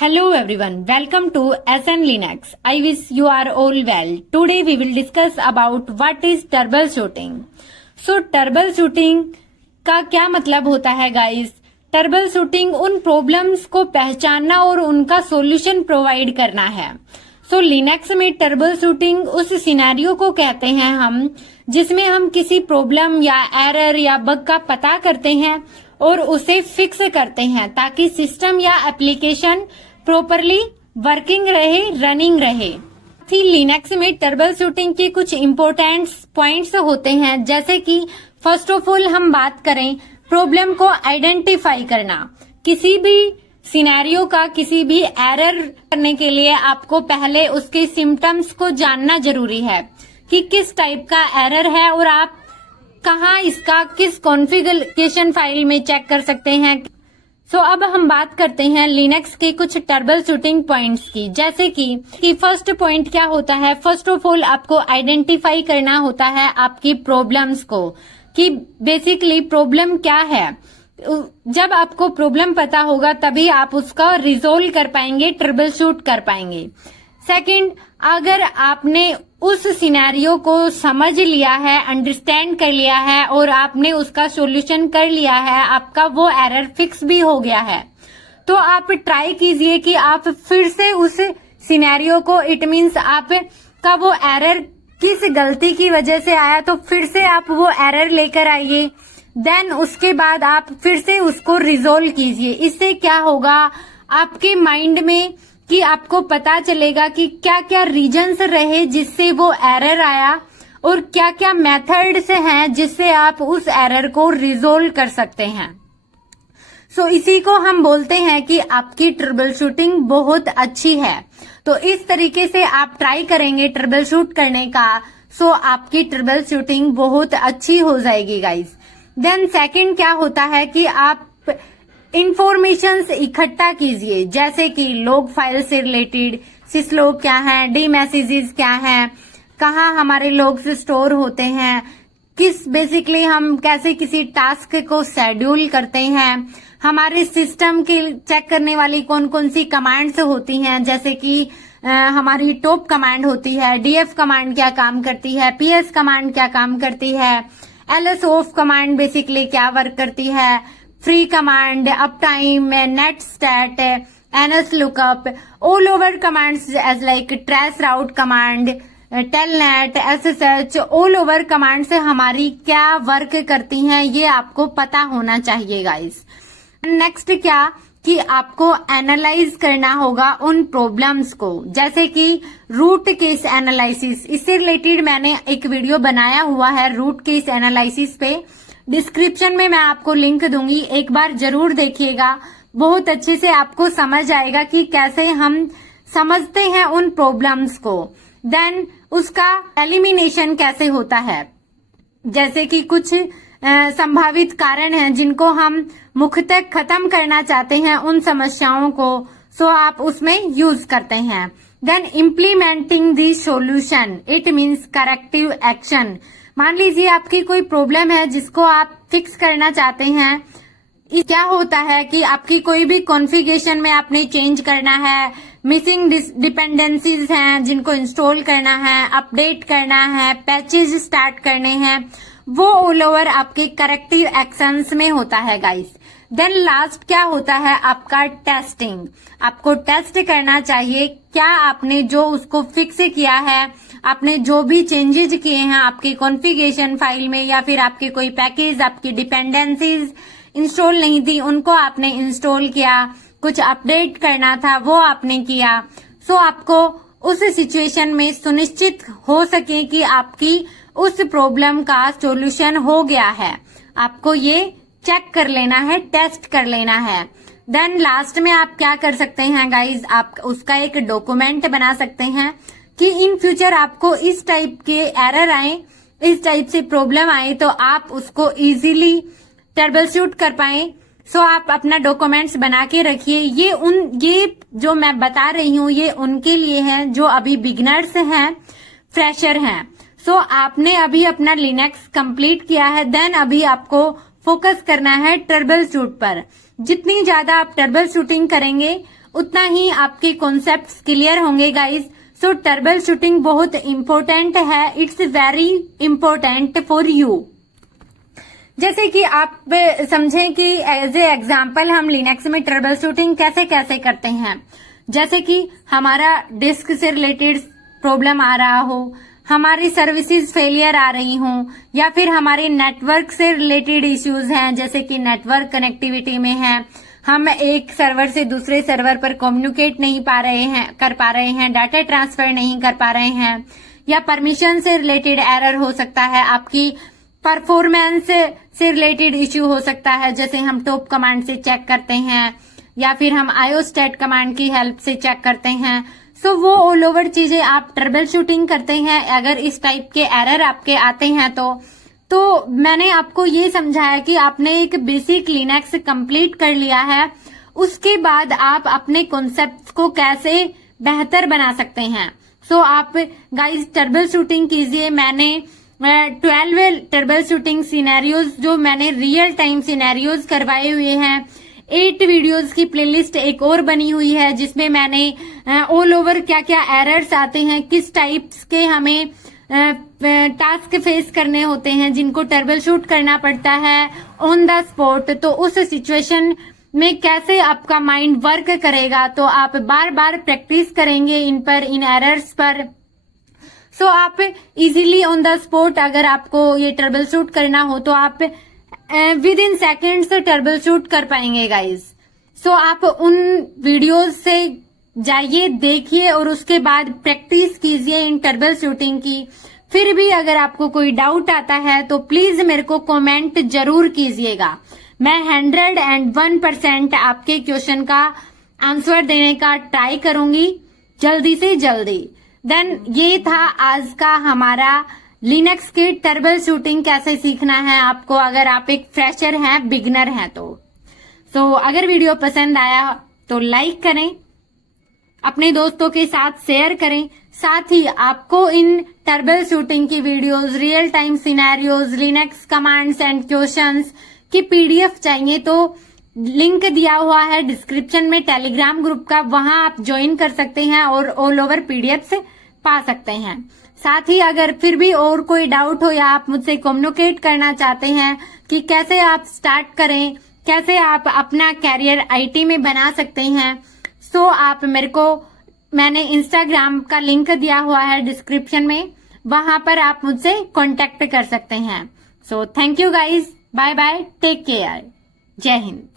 Hello everyone, welcome to SN Linux. I wish you are all well. Today we will discuss about what is troubleshooting. So troubleshooting का क्या मतलब होता है guys? Troubleshooting उन problems को पहचानना और उनका सॉल्यूशन प्रोवाइड करना है. सो लिनक्स में ट्रबल उस सिनेरियो को कहते हैं हम जिसमें हम किसी प्रॉब्लम या एरर या बग का पता करते हैं और उसे फिक्स करते हैं ताकि सिस्टम या एप्लीकेशन प्रॉपरली वर्किंग रहे, रनिंग रहे. लिनक्स में ट्रबल के कुछ इम्पोर्टेंट पॉइंट्स होते हैं, जैसे कि फर्स्ट ऑफ ऑल हम बात करें प्रॉब्लम को आइडेंटिफाई करना. किसी भी सिनेरियो का किसी भी एरर करने के लिए आपको पहले उसके सिम्टम्स को जानना जरूरी है कि किस टाइप का एरर है और आप कहाँ इसका किस कॉन्फ़िगरेशन फाइल में चेक कर सकते हैं. सो अब हम बात करते हैं लिनक्स के कुछ ट्रबल शूटिंग पॉइंट्स की, जैसे कि फर्स्ट पॉइंट क्या होता है. फर्स्ट ऑफ ऑल आपको आइडेंटिफाई करना होता है आपकी प्रॉब्लम्स को कि बेसिकली प्रॉब्लम क्या है. जब आपको प्रॉब्लम पता होगा तभी आप उसका रिजोल्व कर पाएंगे, ट्रबल शूट कर पाएंगे. सेकंड, अगर आपने उस सिनेरियो को समझ लिया है, अंडरस्टैंड कर लिया है और आपने उसका सॉल्यूशन कर लिया है, आपका वो एरर फिक्स भी हो गया है, तो आप ट्राई कीजिए कि आप फिर से उस सिनेरियो को, इट मीन्स आपका वो एरर किस गलती की वजह से आया तो फिर से आप वो एरर लेकर आइए. देन उसके बाद आप फिर से उसको रिजोल्व कीजिए. इससे क्या होगा आपके माइंड में कि आपको पता चलेगा कि क्या क्या रीजंस रहे जिससे वो एरर आया और क्या क्या मेथड्स हैं जिससे आप उस एरर को रिजोल्व कर सकते हैं. सो इसी को हम बोलते हैं कि आपकी ट्रबल शूटिंग बहुत अच्छी है. तो इस तरीके से आप ट्राई करेंगे ट्रबल शूट करने का, सो आपकी ट्रबल शूटिंग बहुत अच्छी हो जाएगी गाइस. देन सेकंड क्या होता है कि आप इंफॉर्मेशंस इकट्ठा कीजिए, जैसे कि लॉग फाइल से रिलेटेड सिसलॉग क्या है, डी मैसेजेस क्या है, कहाँ हमारे लॉग्स स्टोर होते हैं, किस बेसिकली हम कैसे किसी टास्क को शेड्यूल करते हैं, हमारे सिस्टम के चेक करने वाली कौन कौन सी कमांड्स होती हैं, जैसे कि हमारी टॉप कमांड होती है, डीएफ कमांड क्या काम करती है, पीएस कमांड क्या काम करती है, एलएस ऑफ कमांड बेसिकली क्या वर्क करती है, free command, uptime, netstat, NS lookup, all over commands as like traceroute command, telnet, SSH, all over command से हमारी क्या वर्क करती हैं ये आपको पता होना चाहिए गाइस. नेक्स्ट क्या कि आपको एनालाइज करना होगा उन प्रॉब्लम्स को, जैसे कि रूट केस एनालिसिस. इससे रिलेटेड मैंने एक वीडियो बनाया हुआ है रूट केस एनालिसिस पे, डिस्क्रिप्शन में मैं आपको लिंक दूंगी, एक बार जरूर देखिएगा. बहुत अच्छे से आपको समझ आएगा कि कैसे हम समझते हैं उन प्रॉब्लम्स को. देन उसका एलिमिनेशन कैसे होता है, जैसे कि कुछ संभावित कारण हैं जिनको हम मुख्यतः खत्म करना चाहते हैं उन समस्याओं को, सो आप उसमें यूज करते हैं. Then implementing the solution, it means corrective action. मान लीजिए आपकी कोई प्रॉब्लम है जिसको आप फिक्स करना चाहते हैं. क्या होता है कि आपकी कोई भी कॉन्फ़िगरेशन में आपने चेंज करना है, मिसिंग डिपेंडेंसीज हैं जिनको इंस्टॉल करना है, अपडेट करना है, पैचेज स्टार्ट करने हैं, वो ऑल ओवर आपके करेक्टिव एक्शंस में होता है गाइस. देन लास्ट क्या होता है आपका टेस्टिंग. आपको टेस्ट करना चाहिए क्या आपने जो उसको फिक्स किया है, आपने जो भी चेंजेस किए हैं आपके कॉन्फ़िगरेशन फाइल में या फिर आपके कोई पैकेज, आपकी डिपेंडेंसीज इंस्टॉल नहीं थी उनको आपने इंस्टॉल किया, कुछ अपडेट करना था वो आपने किया. सो आपको उस सिचुएशन में सुनिश्चित हो सके कि आपकी उस प्रॉब्लम का सॉल्यूशन हो गया है, आपको ये चेक कर लेना है, टेस्ट कर लेना है. देन लास्ट में आप क्या कर सकते हैं गाइज, आप उसका एक डॉक्यूमेंट बना सकते हैं कि इन फ्यूचर आपको इस टाइप के एरर आए, इस टाइप से प्रॉब्लम आए तो आप उसको इजीली ट्रबल शूट कर पाए. सो आप अपना डॉक्यूमेंट्स बना के रखिए. ये जो मैं बता रही हूँ ये उनके लिए है जो अभी बिगिनर्स हैं, फ्रेशर हैं. सो आपने अभी अपना लिनक्स कंप्लीट किया है, देन अभी आपको फोकस करना है ट्रबल शूट पर. जितनी ज्यादा आप ट्रबल शूटिंग करेंगे उतना ही आपके कॉन्सेप्ट्स क्लियर होंगे गाइज। सो ट्रबल शूटिंग बहुत इंपॉर्टेंट है, it's very important for you. जैसे कि आप समझें कि एज ए एग्जाम्पल हम लिनक्स में ट्रबल शूटिंग कैसे कैसे करते हैं। जैसे कि हमारा डिस्क से रिलेटेड प्रॉब्लम आ रहा हो, हमारी सर्विसेज फेलियर आ रही हो, या फिर हमारे नेटवर्क से रिलेटेड इश्यूज हैं, जैसे कि नेटवर्क कनेक्टिविटी में है, हम एक सर्वर से दूसरे सर्वर पर कम्युनिकेट नहीं कर पा रहे हैं, डाटा ट्रांसफर नहीं कर पा रहे हैं, या परमिशन से रिलेटेड एरर हो सकता है, आपकी परफॉर्मेंस से रिलेटेड इश्यू हो सकता है, जैसे हम टॉप कमांड से चेक करते हैं या फिर हम आयोस्टेट कमांड की हेल्प से चेक करते हैं। सो वो ऑल ओवर चीजें आप ट्रबल शूटिंग करते हैं। अगर इस टाइप के एरर आपके आते हैं तो मैंने आपको ये समझाया कि आपने एक बेसिक लिनक्स कंप्लीट कर लिया है, उसके बाद आप अपने कॉन्सेप्ट को कैसे बेहतर बना सकते हैं। सो आप गाइस ट्रबल शूटिंग कीजिए। मैंने 12 ट्रबल शूटिंग सिनेरियोज जो मैंने रियल टाइम सिनेरियोज करवाए हुए हैं, 8 वीडियोस की प्लेलिस्ट एक और बनी हुई है जिसमें मैंने ऑल ओवर क्या क्या एरर्स आते हैं, किस टाइप्स के हमें टास्क फेस करने होते हैं जिनको ट्रबल शूट करना पड़ता है ऑन द स्पॉट, तो उस सिचुएशन में कैसे आपका माइंड वर्क करेगा। तो आप बार बार प्रैक्टिस करेंगे इन एरर्स पर। सो आप इजीली ऑन द स्पॉट अगर आपको ये ट्रबल शूट करना हो तो आप with in seconds trouble shoot कर पाएंगे गाइज। सो आप उन वीडियोस से जाइए, देखिए और उसके बाद प्रैक्टिस कीजिए इन ट्रबल शूटिंग की। फिर भी अगर आपको कोई डाउट आता है तो प्लीज मेरे को कमेंट जरूर कीजिएगा। मैं 101% आपके क्वेश्चन का आंसर देने का ट्राई करूंगी जल्दी से जल्दी। देन ये था आज का हमारा लिनक्स की ट्रबल शूटिंग कैसे सीखना है आपको, अगर आप एक फ्रेशर हैं, बिगनर हैं तो। सो अगर वीडियो पसंद आया तो लाइक करें, अपने दोस्तों के साथ शेयर करें। साथ ही आपको इन ट्रबल शूटिंग की videos, real time scenarios, Linux commands and questions की पीडीएफ चाहिए तो लिंक दिया हुआ है डिस्क्रिप्शन में टेलीग्राम ग्रुप का, वहां आप ज्वाइन कर सकते हैं और ऑल ओवर पीडीएफ से पा सकते हैं। साथ ही अगर फिर भी और कोई डाउट हो या आप मुझसे कम्युनिकेट करना चाहते हैं कि कैसे आप स्टार्ट करें, कैसे आप अपना कैरियर आईटी में बना सकते हैं, सो आप मैंने इंस्टाग्राम का लिंक दिया हुआ है डिस्क्रिप्शन में, वहां पर आप मुझसे कांटेक्ट कर सकते हैं। So thank you guys, bye bye, take care, Jai Hind.